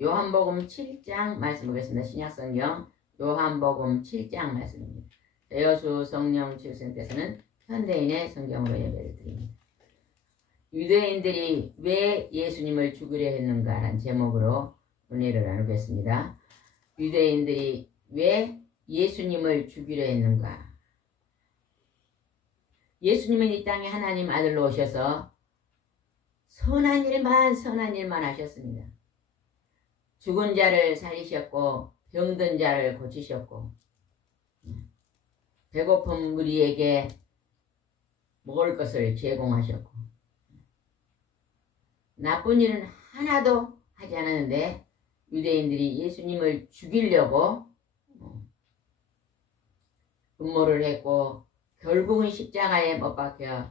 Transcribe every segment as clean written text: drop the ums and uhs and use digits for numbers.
요한복음 7장 말씀 보겠습니다. 신약성경 요한복음 7장 말씀입니다. 여수 성령 치유센터에서는 현대인의 성경으로 예배를 드립니다. 유대인들이 왜 예수님을 죽이려 했는가라는 제목으로 은혜를 나누겠습니다. 유대인들이 왜 예수님을 죽이려 했는가? 예수님은 이 땅에 하나님 아들로 오셔서 선한 일만 하셨습니다. 죽은 자를 살리셨고 병든 자를 고치셨고 배고픈 무리에게 먹을 것을 제공하셨고 나쁜 일은 하나도 하지 않았는데 유대인들이 예수님을 죽이려고 음모를 했고 결국은 십자가에 못 박혀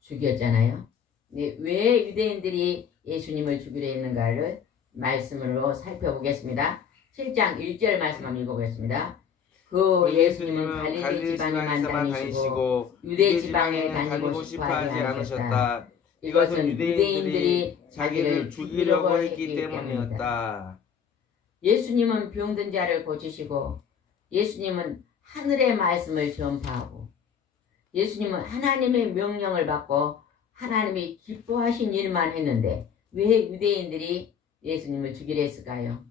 죽였잖아요. 근데 왜 유대인들이 예수님을 죽이려 했는가를 말씀으로 살펴보겠습니다. 7장 1절 말씀 한번 읽어보겠습니다. 그 예수님은 갈릴리 지방에만 다니시고 유대 지방에 다니고 싶어 하지 않으셨다. 이것은 유대인들이 자기를 죽이려고 했기 때문이었다. 예수님은 병든 자를 고치시고 예수님은 하늘의 말씀을 전파하고 예수님은 하나님의 명령을 받고 하나님이 기뻐하신 일만 했는데 왜 유대인들이 예수님을 죽이려 했을까요?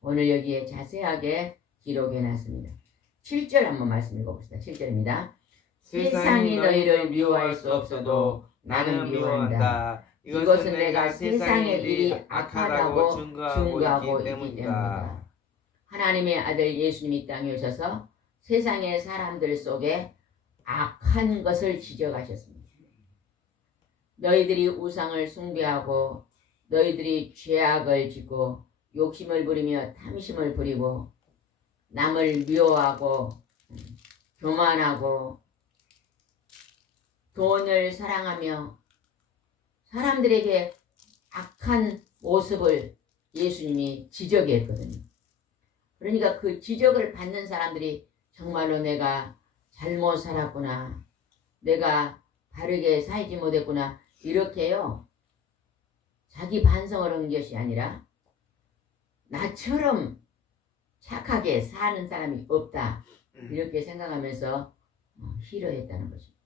오늘 여기에 자세하게 기록해 놨습니다. 7절 한번 말씀 읽어봅시다. 7절입니다. 세상이 너희를 미워할 수 없어도 나는 미워한다. 이것은 내가 세상의 일이 악하다고 증거하고 있기 때문이다. 하나님의 아들 예수님이 이 땅에 오셔서 세상의 사람들 속에 악한 것을 지적하셨습니다. 너희들이 우상을 숭배하고 너희들이 죄악을 짓고 욕심을 부리며 탐심을 부리고 남을 미워하고 교만하고 돈을 사랑하며 사람들에게 악한 모습을 예수님이 지적했거든요. 그러니까 그 지적을 받는 사람들이 정말로 내가 잘못 살았구나, 내가 바르게 살지 못했구나, 이렇게요 자기 반성을 하는 것이 아니라 나처럼 착하게 사는 사람이 없다, 이렇게 생각하면서 싫어했다는 것입니다.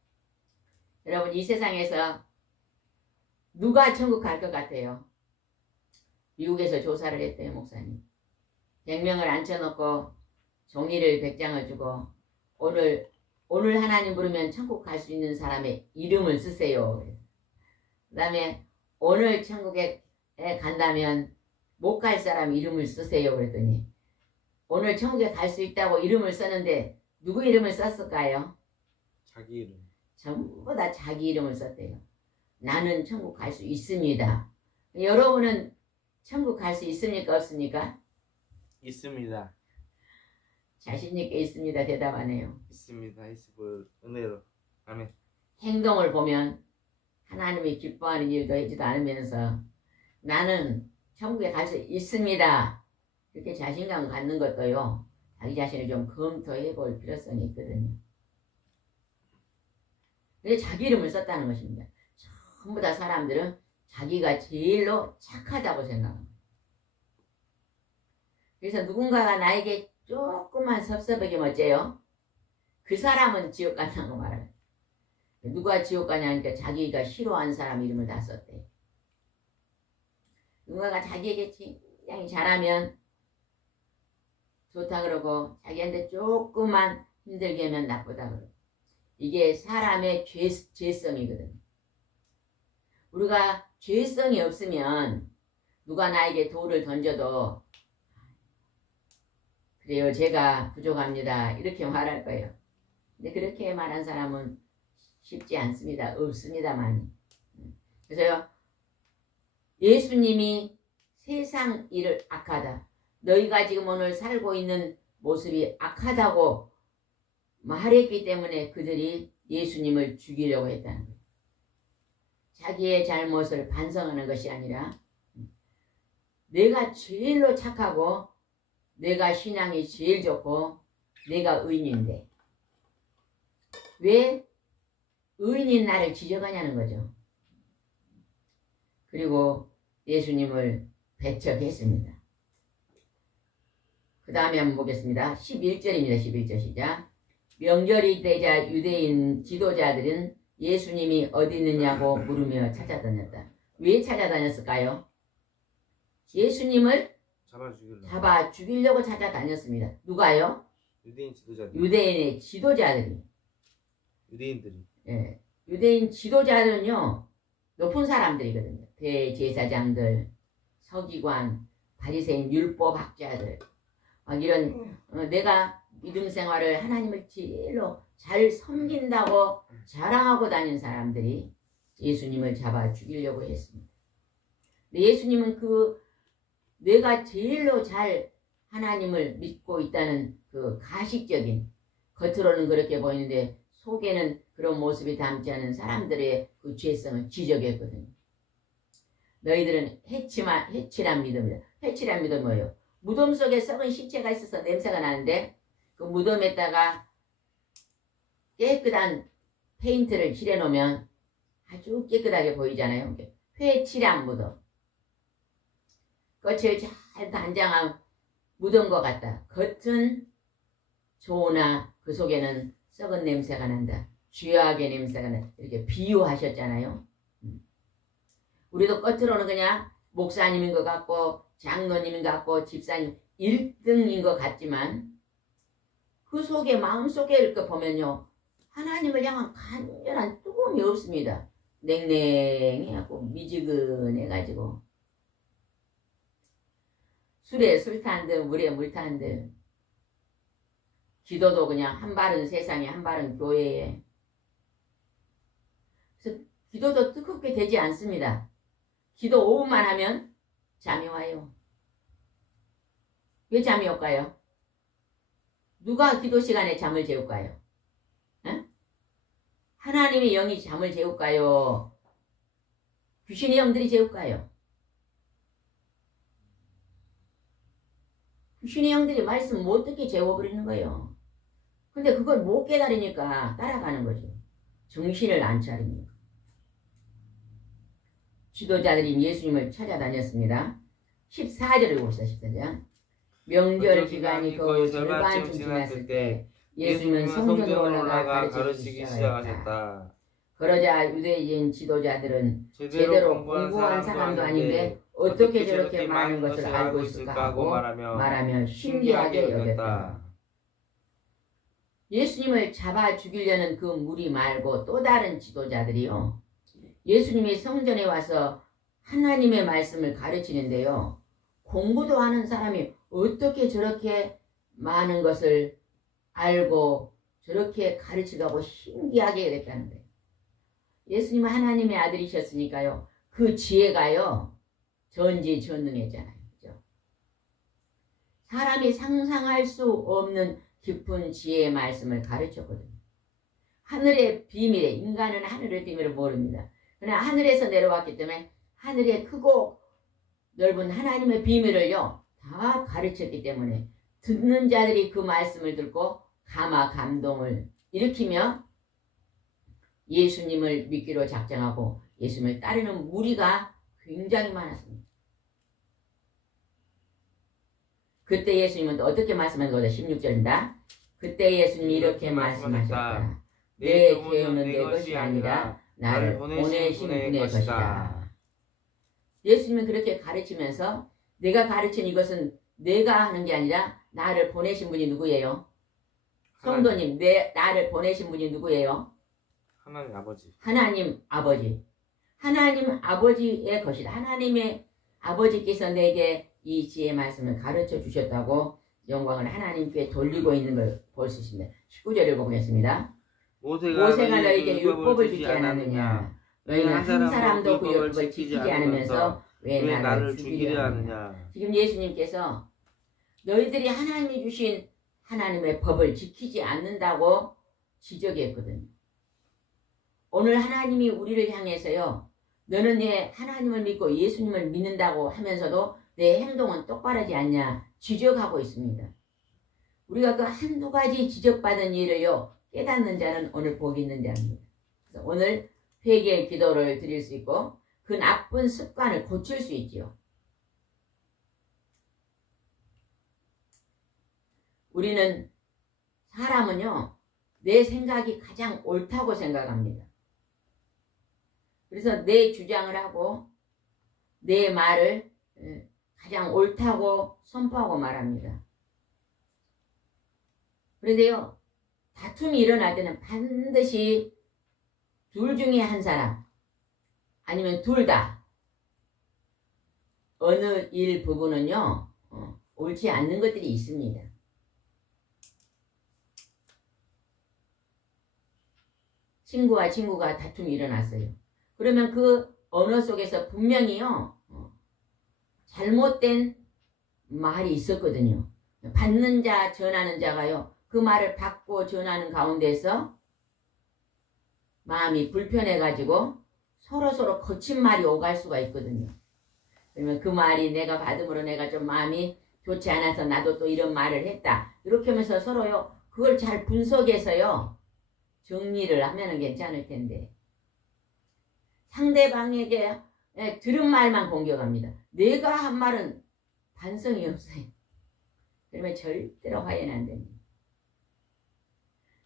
여러분, 이 세상에서 누가 천국 갈 것 같아요? 미국에서 조사를 했대요. 목사님 100명을 앉혀놓고 종이를 100장을 주고 오늘 하나님 부르면 천국 갈 수 있는 사람의 이름을 쓰세요. 그 다음에 오늘 천국에 간다면 못 갈 사람 이름을 쓰세요. 그랬더니 오늘 천국에 갈 수 있다고 이름을 썼는데 누구 이름을 썼을까요? 자기 이름. 전부 다 자기 이름을 썼대요. 나는 천국 갈 수 있습니다. 여러분은 천국 갈 수 있습니까? 없습니까? 있습니다. 자신있게 있습니다. 대답하네요. 있습니다. 있고 은혜로. 아멘. 행동을 보면 하나님이 기뻐하는 일도 하지도 않으면서 나는 천국에 갈 수 있습니다, 이렇게 자신감 갖는 것도요 자기 자신을 좀 검토해 볼 필요성이 있거든요. 근데 자기 이름을 썼다는 것입니다. 전부 다 사람들은 자기가 제일로 착하다고 생각합니다. 그래서 누군가가 나에게 조금만 섭섭하게 어째요? 그 사람은 지옥 간다고 말해요. 누가 지옥 가냐니까 자기가 싫어하는 사람 이름을 다 썼대요. 누군가가 자기에게 굉장히 잘하면 좋다 그러고 자기한테 조금만 힘들게 하면 나쁘다 그러고, 이게 사람의 죄성이거든요. 우리가 죄성이 없으면 누가 나에게 돌을 던져도 그래요, 제가 부족합니다, 이렇게 말할 거예요. 근데 그렇게 말한 사람은 쉽지 않습니다. 없습니다만. 그래서요, 예수님이 세상 일을 악하다, 너희가 지금 오늘 살고 있는 모습이 악하다고 말했기 때문에 그들이 예수님을 죽이려고 했다는 거예요. 자기의 잘못을 반성하는 것이 아니라 내가 제일로 착하고 내가 신앙이 제일 좋고 내가 의인인데 왜 의인인 나를 지적하냐는 거죠. 그리고 예수님을 배척했습니다. 그 다음에 한번 보겠습니다. 11절입니다. 11절 시작. 명절이 되자 유대인 지도자들은 예수님이 어디 있느냐고 물으며 찾아다녔다. 왜 찾아다녔을까요? 예수님을 잡아 죽이려고 찾아다녔습니다. 누가요? 유대인 지도자들. 유대인의 지도자들이. 유대인들이. 예, 유대인 지도자들은요 높은 사람들이거든요. 대제사장들, 서기관, 바리새인, 율법학자들, 막 이런 내가 믿음 생활을 하나님을 제일로 잘 섬긴다고 자랑하고 다니는 사람들이 예수님을 잡아 죽이려고 했습니다. 근데 예수님은 그 내가 제일로 잘 하나님을 믿고 있다는 그 가식적인, 겉으로는 그렇게 보이는데 속에는 그런 모습이 담지 않은 사람들의 그 죄성을 지적했거든요. 너희들은 해칠한 믿음이다. 해칠한 믿음 뭐예요? 무덤 속에 썩은 시체가 있어서 냄새가 나는데 그 무덤에다가 깨끗한 페인트를 칠해놓으면 아주 깨끗하게 보이잖아요. 회칠한 무덤. 겉을 잘 단장한 무덤과 같다. 겉은 좋으나 그 속에는 썩은 냄새가 난다. 죄악의 냄새가 난다. 이렇게 비유하셨잖아요. 우리도 겉으로는 그냥 목사님인 것 같고 장로님인 것 같고 집사님 1등인 것 같지만 그 속에 마음속에 이렇게 보면요. 하나님을 향한 간절한 뜨거움이 없습니다. 냉랭해갖고 미지근해가지고 술에 술 탄 듯 물에 물 탄 듯 기도도 그냥 한 발은 세상에 한 발은 교회에. 그래서 기도도 뜨겁게 되지 않습니다. 기도 5분만 하면 잠이 와요. 왜 잠이 올까요? 누가 기도 시간에 잠을 재울까요? 응? 하나님의 영이 잠을 재울까요? 귀신의 영들이 재울까요? 귀신의 영들이 말씀 못 듣게 재워버리는 거예요. 근데 그걸 못 깨달으니까 따라가는 거죠. 정신을 안 차립니다. 지도자들이 예수님을 찾아다녔습니다. 14절을 봅시다. 14절. 명절 기간이 거의 절반쯤 지났을 때 예수님은 성전으로 올라가 가르치기 시작하셨다. 그러자 유대인 지도자들은 제대로 공부한 사람도 아닌데 어떻게 저렇게 많은 것을 알고 있을까 하고 말하며 신기하게 여겼다. 예수님을 잡아 죽이려는 그 무리 말고 또 다른 지도자들이요. 예수님이 성전에 와서 하나님의 말씀을 가르치는데요. 공부도 하는 사람이 어떻게 저렇게 많은 것을 알고 저렇게 가르치고 신기하게 그랬다는 거예요. 예수님은 하나님의 아들이셨으니까요. 그 지혜가요. 전지전능했잖아요. 그죠? 사람이 상상할 수 없는 깊은 지혜의 말씀을 가르쳤거든요. 하늘의 비밀에, 인간은 하늘의 비밀을 모릅니다. 그러나 하늘에서 내려왔기 때문에 하늘의 크고 넓은 하나님의 비밀을요. 다 가르쳤기 때문에 듣는 자들이 그 말씀을 듣고 감화 감동을 일으키며 예수님을 믿기로 작정하고 예수님을 따르는 무리가 굉장히 많았습니다. 그때 예수님은 또 어떻게 말씀한 거다? 16절입니다. 그때 예수님이 이렇게 말씀하셨다. 내 교훈은 내 것이 아니라 나를 보내신 분의 것이다. 예수님은 그렇게 가르치면서 내가 가르친 이것은 내가 하는 게 아니라 나를 보내신 분이 누구예요? 성도님, 나를 보내신 분이 누구예요? 하나님 아버지. 하나님 아버지. 하나님 아버지의 것이다. 하나님의 아버지께서 내게 이 지혜의 말씀을 가르쳐 주셨다고 영광을 하나님께 돌리고 있는 걸 볼 수 있습니다. 19절 읽어보겠습니다. 모세가 너에게 율법을 주지 않았느냐? 너희는 한 사람도 그 율법을 지키지 않으면서 왜 나를 죽이려 하느냐? 지금 예수님께서 너희들이 하나님이 주신 하나님의 법을 지키지 않는다고 지적했거든요. 오늘 하나님이 우리를 향해서요. 너는 내 하나님을 믿고 예수님을 믿는다고 하면서도 내 행동은 똑바르지 않냐 지적하고 있습니다. 우리가 그 한두 가지 지적받은 일을요. 깨닫는 자는 오늘 복이 있는 자입니다. 그래서 오늘 회개의 기도를 드릴 수 있고 그 나쁜 습관을 고칠 수 있지요. 우리는 사람은요 내 생각이 가장 옳다고 생각합니다. 그래서 내 주장을 하고 내 말을 가장 옳다고 선포하고 말합니다. 그런데요 다툼이 일어날 때는 반드시 둘 중에 한 사람 아니면 둘 다 어느 일 부분은요 옳지 않는 것들이 있습니다. 친구와 친구가 다툼이 일어났어요. 그러면 그 언어 속에서 분명히요 잘못된 말이 있었거든요. 받는 자 전하는 자가요 그 말을 받고 전하는 가운데서 마음이 불편해가지고 서로 거친 말이 오갈 수가 있거든요. 그러면 그 말이 내가 받음으로 내가 좀 마음이 좋지 않아서 나도 또 이런 말을 했다. 이렇게 하면서 서로요 그걸 잘 분석해서요 정리를 하면 괜찮을 텐데 상대방에게 들은 말만 공격합니다. 내가 한 말은 반성이 없어요. 그러면 절대로 화해는 안 됩니다.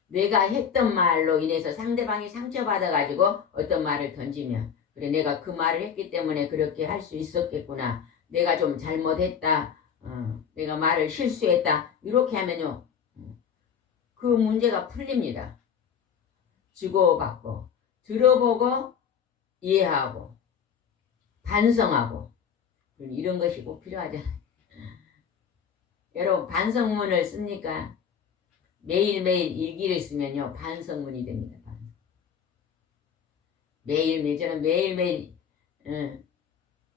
내가 했던 말로 인해서 상대방이 상처받아가지고 어떤 말을 던지면 그래 내가 그 말을 했기 때문에 그렇게 할 수 있었겠구나. 내가 좀 잘못했다. 내가 말을 실수했다. 이렇게 하면요 그 문제가 풀립니다. 주고받고 들어보고 이해하고 반성하고 이런 것이 꼭 필요하잖아요. 여러분 반성문을 씁니까? 매일매일 일기를 쓰면요 반성문이 됩니다. 매일매일 저는 매일매일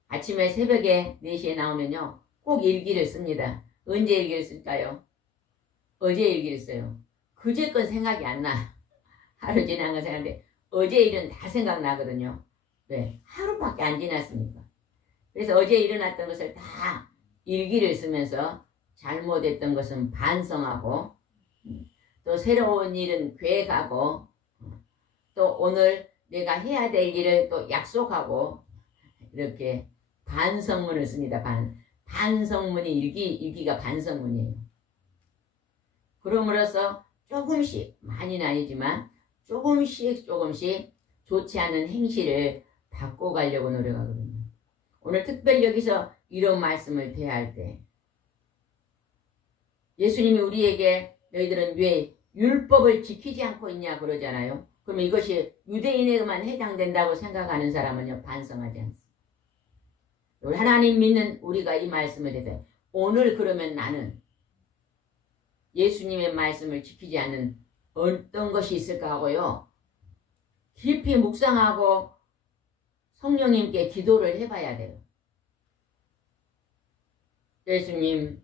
아침에 새벽에 4시에 나오면요 꼭 일기를 씁니다. 언제 일기를 쓸까요? 어제 일기를 써요. 그제 건 생각이 안 나. 하루 지난 건 생각하는데 어제 일은 다 생각나거든요. 왜? 하루밖에 안 지났으니까. 그래서 어제 일어났던 것을 다 일기를 쓰면서 잘못했던 것은 반성하고 또 새로운 일은 계획하고 또 오늘 내가 해야 될 일을 또 약속하고 이렇게 반성문을 씁니다. 반성문이 일기가 반성문이에요. 그럼으로써 조금씩 많이는 아니지만 조금씩 좋지 않은 행실을 바꿔가려고 노력하거든요. 오늘 특별히 여기서 이런 말씀을 대할 때 예수님이 우리에게 너희들은 왜 율법을 지키지 않고 있냐 그러잖아요. 그러면 이것이 유대인에게만 해당된다고 생각하는 사람은요 반성하지 않습니다. 우리 하나님 믿는 우리가 이 말씀을 해서 오늘 그러면 나는 예수님의 말씀을 지키지 않는 어떤 것이 있을까 하고요 깊이 묵상하고 성령님께 기도를 해봐야 돼요. 예수님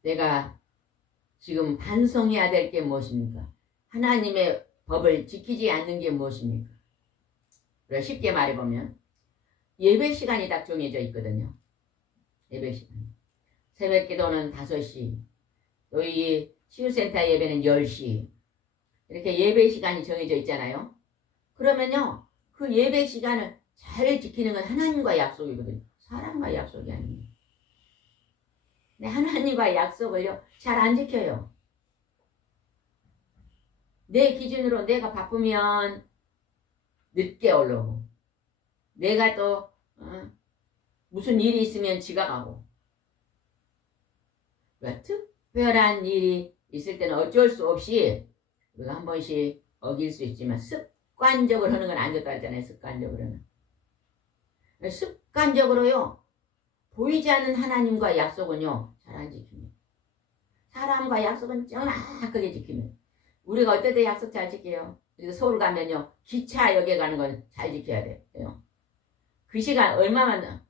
내가 지금 반성해야 될 게 무엇입니까? 하나님의 법을 지키지 않는 게 무엇입니까? 쉽게 말해보면 예배 시간이 딱 정해져 있거든요. 예배 시간. 새벽 기도는 5시, 또 이 치유센터 예배는 10시. 이렇게 예배 시간이 정해져 있잖아요. 그러면요, 그 예배 시간을 잘 지키는 건 하나님과 약속이거든요. 사람과 약속이 아닙니다. 근데 하나님과 약속을요, 잘 안 지켜요. 내 기준으로 내가 바쁘면 늦게 올라오고, 내가 또 무슨 일이 있으면 지각하고, 그러니까 특별한 일이 있을 때는 어쩔 수 없이 우리가 한 번씩 어길 수 있지만 습관적으로 하는 건 안 좋다 했잖아요. 습관적으로는. 습관적으로요. 보이지 않는 하나님과 약속은요. 잘 안 지킵니다. 사람과 약속은 정확하게 지키면. 우리가 어떨 때 약속 잘 지켜요? 그래서 서울 가면요. 기차역에 가는 건 잘 지켜야 돼요. 그 시간 얼마만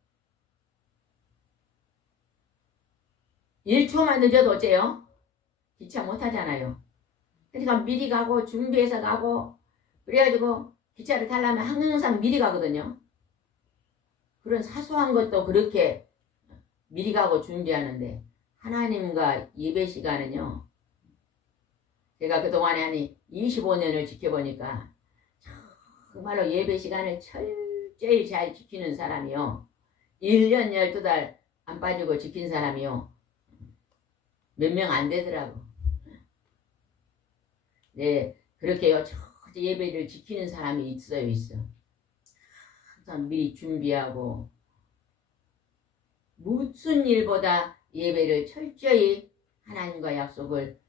1초만 늦어도 어째요? 기차 못 타잖아요. 그러니까 미리 가고 준비해서 가고 그래가지고 기차를 타려면 항상 미리 가거든요. 그런 사소한 것도 그렇게 미리 가고 준비하는데 하나님과 예배 시간은요. 제가 그동안에 한 25년을 지켜보니까 정말로 예배 시간을 철저히 잘 지키는 사람이요. 1년 12달 안 빠지고 지킨 사람이요. 몇 명 안 되더라고. 네, 그렇게요. 저저 예배를 지키는 사람이 있어. 항상 미리 준비하고 무슨 일보다 예배를 철저히 하나님과 약속을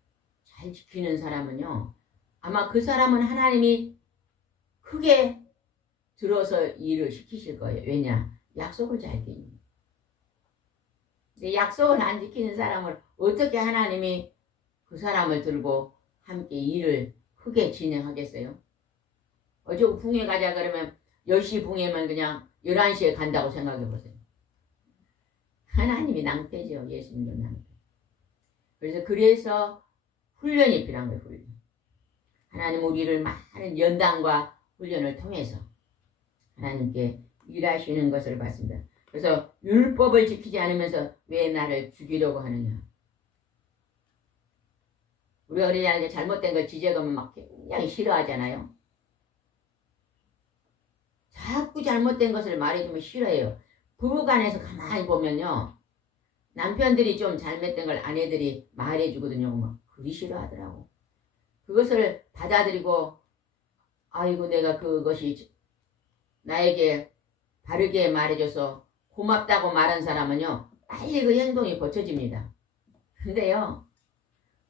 잘 지키는 사람은요. 아마 그 사람은 하나님이 크게 들어서 일을 시키실 거예요. 왜냐? 약속을 잘 지키니. 근데 약속을 안 지키는 사람을 어떻게 하나님이 그 사람을 들고 함께 일을 크게 진행하겠어요? 어쩌고 붕에 가자 그러면 10시 붕에만 그냥 11시에 간다고 생각해 보세요. 하나님이 낭패죠. 예수님도 낭패. 그래서 훈련이 필요한 거예요. 훈련. 하나님 우리를 많은 연단과 훈련을 통해서 하나님께 일하시는 것을 봤습니다. 그래서 율법을 지키지 않으면서 왜 나를 죽이려고 하느냐. 우리가 그러냐 잘못된 걸 지적하면 막 굉장히 싫어하잖아요. 자꾸 잘못된 것을 말해주면 싫어해요. 부부간에서 가만히 보면요. 남편들이 좀 잘못된 걸 아내들이 말해주거든요. 막 그리 싫어하더라고. 그것을 받아들이고 아이고 내가 그것이 나에게 바르게 말해줘서 고맙다고 말한 사람은요. 빨리 그 행동이 고쳐집니다. 근데요.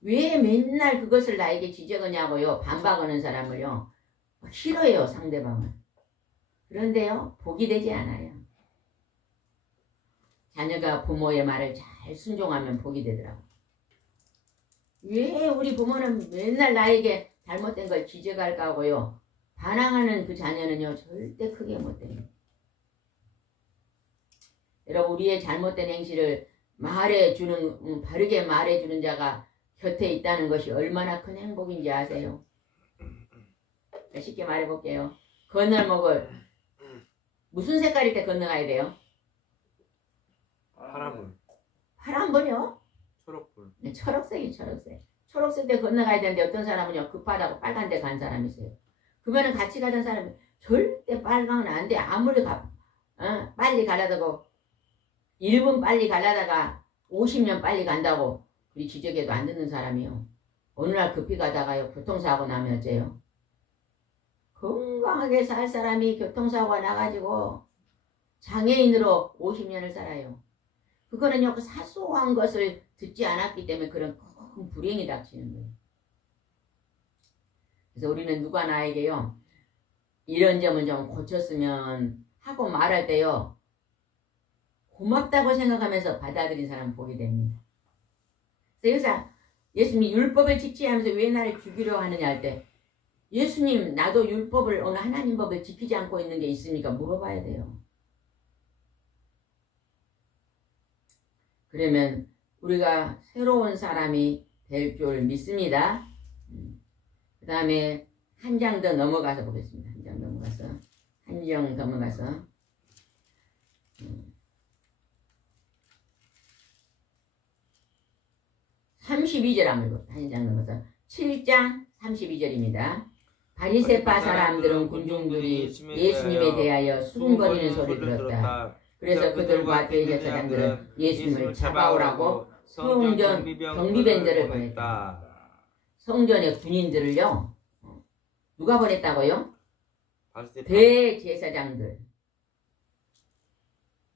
왜 맨날 그것을 나에게 지적하냐고요. 반박하는 사람을요. 싫어해요. 상대방을. 그런데요. 복이 되지 않아요. 자녀가 부모의 말을 잘 순종하면 복이 되더라고요. 왜 우리 부모는 맨날 나에게 잘못된 걸 지적할까 하고요. 반항하는 그 자녀는요. 절대 크게 못 돼요. 여러분 우리의 잘못된 행실을 말해주는 바르게 말해주는 자가 곁에 있다는 것이 얼마나 큰 행복인지 아세요? 쉽게 말해볼게요. 건널목을 무슨 색깔일 때 건너가야 돼요? 파란불. 파란불이요? 초록불. 네, 초록색이 초록색. 초록색 때 건너가야 되는데 어떤 사람은요. 급하다고 빨간 데 간 사람이 있어요. 그러면 같이 가던 사람이 절대 빨강은 안 돼. 아무리 빨리 가려다고 1분 빨리 가려다가 50년 빨리 간다고 우리 지적해도 안 듣는 사람이요. 어느 날 급히 가다가요. 교통사고 나면 어째요? 건강하게 살 사람이 교통사고가 나가지고 장애인으로 50년을 살아요. 그거는요. 그 사소한 것을 듣지 않았기 때문에 그런 큰 불행이 닥치는 거예요. 그래서 우리는 누가 나에게요. 이런 점은 좀 고쳤으면 하고 말할 때요. 고맙다고 생각하면서 받아들인 사람 보게 됩니다. 그래서 예수님이 율법을 지키지 않으면서 왜 나를 죽이려 하느냐 할 때 예수님 나도 율법을 어느 하나님 법을 지키지 않고 있는 게 있습니까? 물어봐야 돼요. 그러면 우리가 새로운 사람이 될 줄 믿습니다. 그 다음에 한 장 더 넘어가서 보겠습니다. 한 장 넘어가서 32절 한번 한 장 넘어서 7장 32절입니다. 바리새파 사람들은 군중들이 예수님에 대하여 수군거리는 소리를 들었다. 그래서 그들과 대제사장들은 예수님을 잡아오라고 성전 경비병들을 보냈다. 성전의 군인들을요. 누가 보냈다고요?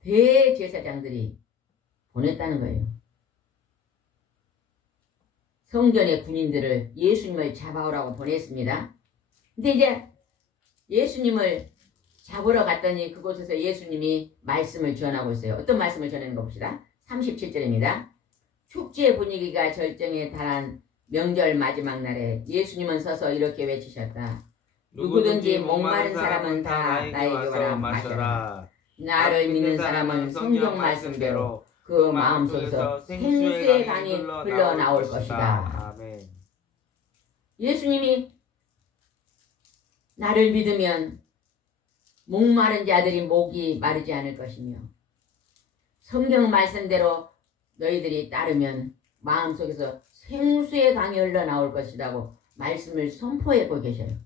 대제사장들이 보냈다는 거예요. 성전의 군인들을 예수님을 잡아오라고 보냈습니다. 근데 이제 예수님을 잡으러 갔더니 그곳에서 예수님이 말씀을 전하고 있어요. 어떤 말씀을 전하는 거 봅시다. 37절입니다. 축제의 분위기가 절정에 달한 명절 마지막 날에 예수님은 서서 이렇게 외치셨다. 누구든지 목마른 사람은 다 나에게 와라 마셔라. 나를 믿는 사람은 성경 말씀대로 그 마음속에서 생수의 강이 흘러나올 것이다. 아멘. 예수님이 나를 믿으면 목마른 자들이 목이 마르지 않을 것이며 성경 말씀대로 너희들이 따르면 마음속에서 생수의 강이 흘러나올 것이라고 말씀을 선포하고 계셔요.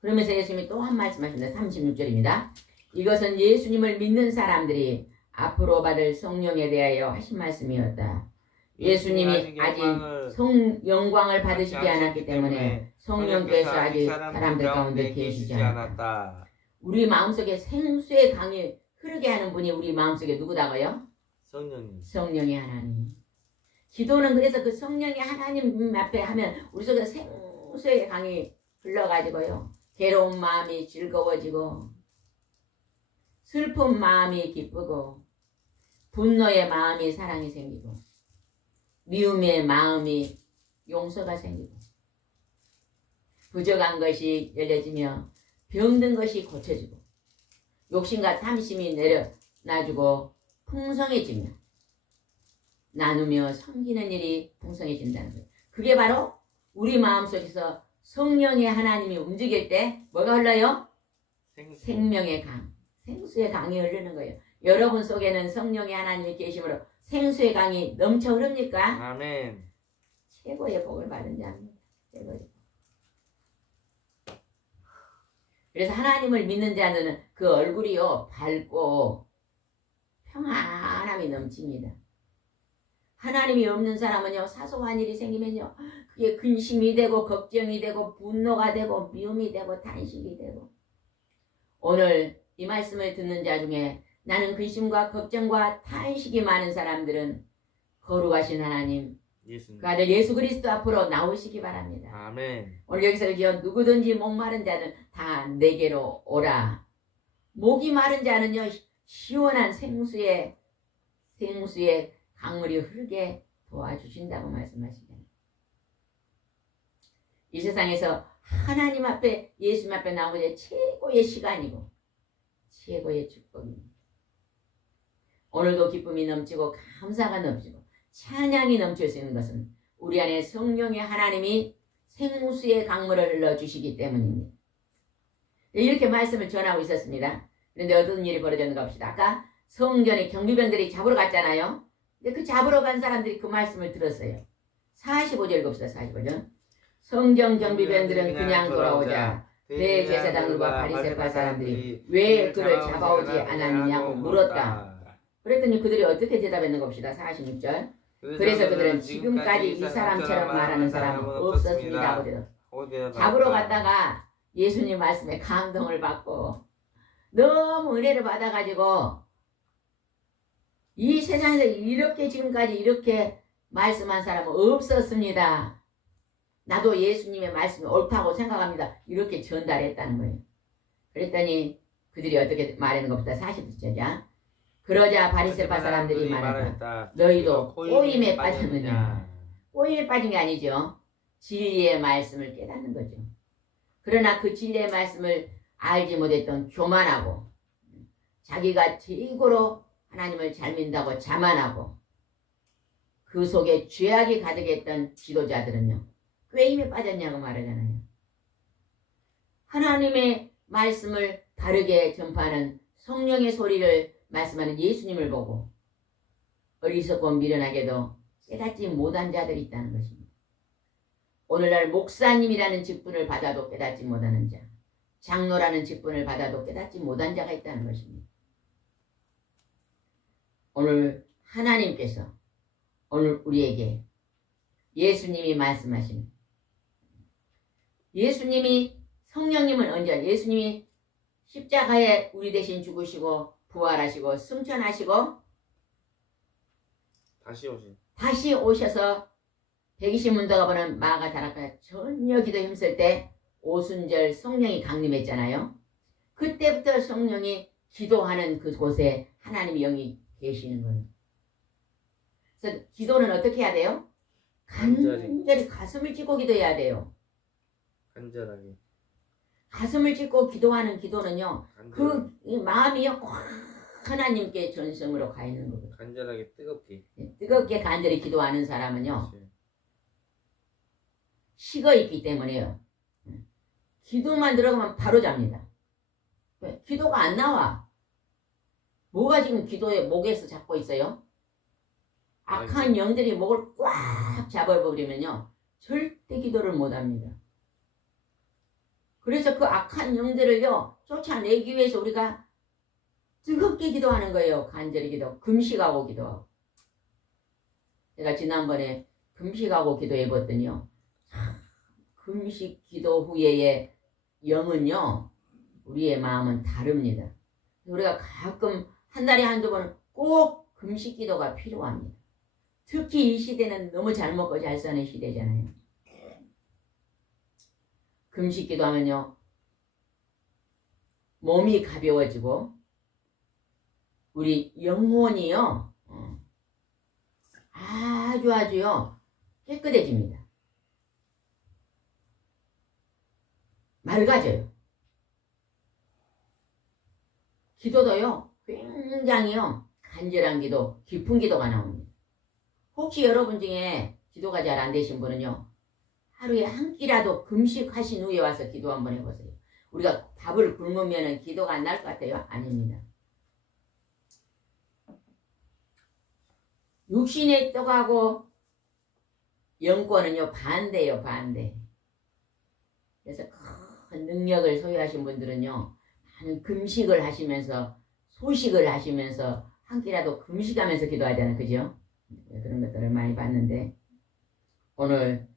그러면서 예수님이 또 한 말씀 하십니다. 36절입니다. 이것은 예수님을 믿는 사람들이 앞으로 받을 성령에 대하여 하신 말씀이었다. 예수님이 아직 영광을 받으시지 않았기 때문에 성령께서 아직 사람들 가운데 계시지 않았다. 우리 마음속에 생수의 강이 흐르게 하는 분이 우리 마음속에 누구다고요? 성령이 하나님. 기도는 그래서 그 성령이 하나님 앞에 하면 우리 속에 생수의 강이 흘러가지고요. 괴로운 마음이 즐거워지고 슬픈 마음이 기쁘고 분노의 마음이 사랑이 생기고 미움의 마음이 용서가 생기고 부족한 것이 열려지며 병든 것이 고쳐지고 욕심과 탐심이 내려놔주고 풍성해지며 나누며 섬기는 일이 풍성해진다는 거예요. 그게 바로 우리 마음속에서 성령의 하나님이 움직일 때 뭐가 흘러요? 생명의 강, 생수의 강이 흐르는 거예요. 여러분 속에는 성령의 하나님이 계심으로 생수의 강이 넘쳐 흐릅니까? 아멘. 최고의 복을 받은 자입니다. 최고의 복. 그래서 하나님을 믿는 자는 그 얼굴이요 밝고 평안함이 넘칩니다. 하나님이 없는 사람은요 사소한 일이 생기면요 그게 근심이 되고 걱정이 되고 분노가 되고 미움이 되고 탄식이 되고 오늘 이 말씀을 듣는 자 중에 나는 근심과 걱정과 탄식이 많은 사람들은 거룩하신 하나님 그 아들 예수 그리스도 앞으로 나오시기 바랍니다. 아멘. 오늘 여기서 누구든지 목마른 자는 다 내게로 오라. 목이 마른 자는요 시원한 생수의 강물이 흐르게 도와주신다고 말씀하시잖아요. 이 세상에서 하나님 앞에 예수님 앞에 나오는 게 최고의 시간이고 최고의 축복입니다. 오늘도 기쁨이 넘치고 감사가 넘치고 찬양이 넘칠 수 있는 것은 우리 안에 성령의 하나님이 생수의 강물을 흘러주시기 때문입니다. 이렇게 말씀을 전하고 있었습니다. 그런데 어떤 일이 벌어졌는가 봅시다. 아까 성전에 경비병들이 잡으러 갔잖아요. 근데 그 잡으러 간 사람들이 그 말씀을 들었어요. 45절 봅시다. 45절. 성전 경비병들은 그냥 돌아오자 대제사장들과 바리새파 사람들이 왜 그를 잡아오지 않았느냐고 물었다. 그랬더니 그들이 어떻게 대답했는가 봅시다. 46절. 그래서 그들은 지금까지 이 사람처럼 말하는 사람은 없었습니다. 잡으러 갔다가 예수님 말씀에 감동을 받고 너무 은혜를 받아가지고 이 세상에서 이렇게 지금까지 이렇게 말씀한 사람은 없었습니다. 나도 예수님의 말씀이 옳다고 생각합니다. 이렇게 전달했다는 거예요. 그랬더니 그들이 어떻게 말하는 것보다 40절이야. 그러자 바리새파 사람들이 말했다. 너희도 꼬임에 빠졌느냐. 꼬임에 빠진 게 아니죠. 진리의 말씀을 깨닫는 거죠. 그러나 그 진리의 말씀을 알지 못했던 교만하고 자기가 최고로 하나님을 잘 믿는다고 자만하고 그 속에 죄악이 가득했던 지도자들은요. 꾀임에 빠졌냐고 말하잖아요. 하나님의 말씀을 바르게 전파하는 성령의 소리를 말씀하는 예수님을 보고 어리석고 미련하게도 깨닫지 못한 자들이 있다는 것입니다. 오늘날 목사님이라는 직분을 받아도 깨닫지 못하는 자, 장로라는 직분을 받아도 깨닫지 못한 자가 있다는 것입니다. 오늘 하나님께서 오늘 우리에게 예수님이 말씀하신 예수님이 성령님은 언제 예수님이 십자가에 우리 대신 죽으시고 부활하시고 승천하시고 다시 오셔서 120문도가 보는 마가 다락과 전혀 기도 힘쓸 때 오순절 성령이 강림했잖아요. 그때부터 성령이 기도하는 그곳에 하나님의 영이 계시는 거예요. 그래서 기도는 어떻게 해야 돼요? 간절히 가슴을 찢고 기도해야 돼요. 간절하게. 가슴을 찢고 기도하는 기도는요. 그 마음이요. 하나님께 전성으로 가 있는 거거든요. 간절하게 뜨겁게 간절히 기도하는 사람은요. 그렇지. 식어 있기 때문에요. 기도만 들어가면 바로 잡니다. 기도가 안 나와. 뭐가 지금 기도의 목에서 잡고 있어요? 악한 영들이 목을 꽉 잡아버리면요. 절대 기도를 못합니다. 그래서 그 악한 영들을요. 쫓아내기 위해서 우리가 뜨겁게 기도하는 거예요. 간절히 기도. 금식하고 기도하고. 제가 지난번에 금식하고 기도해 봤더니요. 금식 기도 후에의 영은요. 우리의 마음은 다릅니다. 우리가 가끔 한 달에 한두 번은 꼭 금식 기도가 필요합니다. 특히 이 시대는 너무 잘 먹고 잘 사는 시대잖아요. 금식 기도하면요. 몸이 가벼워지고 우리 영혼이요. 아주요 깨끗해집니다. 맑아져요. 기도도요. 굉장히요. 간절한 기도, 깊은 기도가 나옵니다. 혹시 여러분 중에 기도가 잘 안 되신 분은요. 하루에 한 끼라도 금식하신 후에 와서 기도 한번 해보세요. 우리가 밥을 굶으면 기도가 안 날 것 같아요? 아닙니다. 육신의 떡하고 영권은요. 반대예요. 반대. 그래서 큰 능력을 소유하신 분들은요. 많은 금식을 하시면서 소식을 하시면서 한 끼라도 금식하면서 기도하잖아요. 그죠? 그런 것들을 많이 봤는데 오늘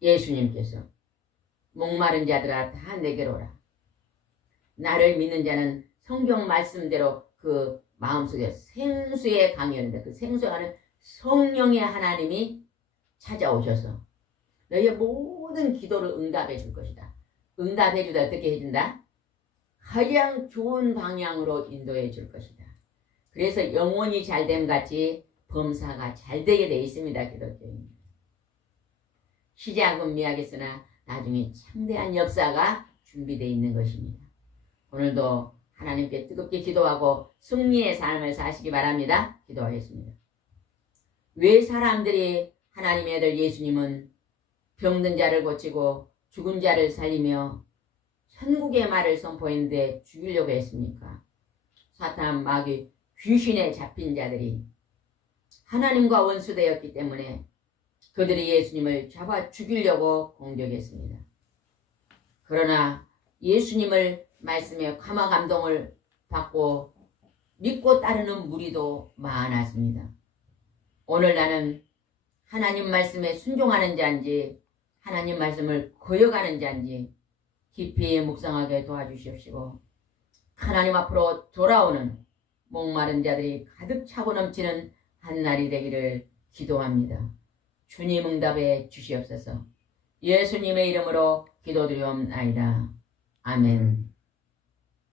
예수님께서 목마른 자들아 다 내게로 오라. 나를 믿는 자는 성경 말씀대로 그 마음속에 생수의 강이었는데 그 생수하는 성령의 하나님이 찾아오셔서 너희의 모든 기도를 응답해 줄 것이다. 응답해 주다 어떻게 해준다? 가장 좋은 방향으로 인도해 줄 것이다. 그래서 영혼이 잘됨 같이 범사가 잘되게 돼 있습니다. 기독교입니다. 시작은 미약했으나 나중에 창대한 역사가 준비되어 있는 것입니다. 오늘도 하나님께 뜨겁게 기도하고 승리의 삶을 사시기 바랍니다. 기도하겠습니다. 왜 사람들이 하나님의 아들 예수님은 병든 자를 고치고 죽은 자를 살리며 천국의 말을 선포했는데 죽이려고 했습니까? 사탄 마귀 귀신에 잡힌 자들이 하나님과 원수되었기 때문에 그들이 예수님을 잡아 죽이려고 공격했습니다. 그러나 예수님을 말씀에 감화 감동을 받고 믿고 따르는 무리도 많았습니다. 오늘 나는 하나님 말씀에 순종하는 자인지 하나님 말씀을 거역하는 자인지 깊이 묵상하게 도와주시옵시고 하나님 앞으로 돌아오는 목마른 자들이 가득 차고 넘치는 한날이 되기를 기도합니다. 주님 응답해 주시옵소서. 예수님의 이름으로 기도드리옵나이다. 아멘.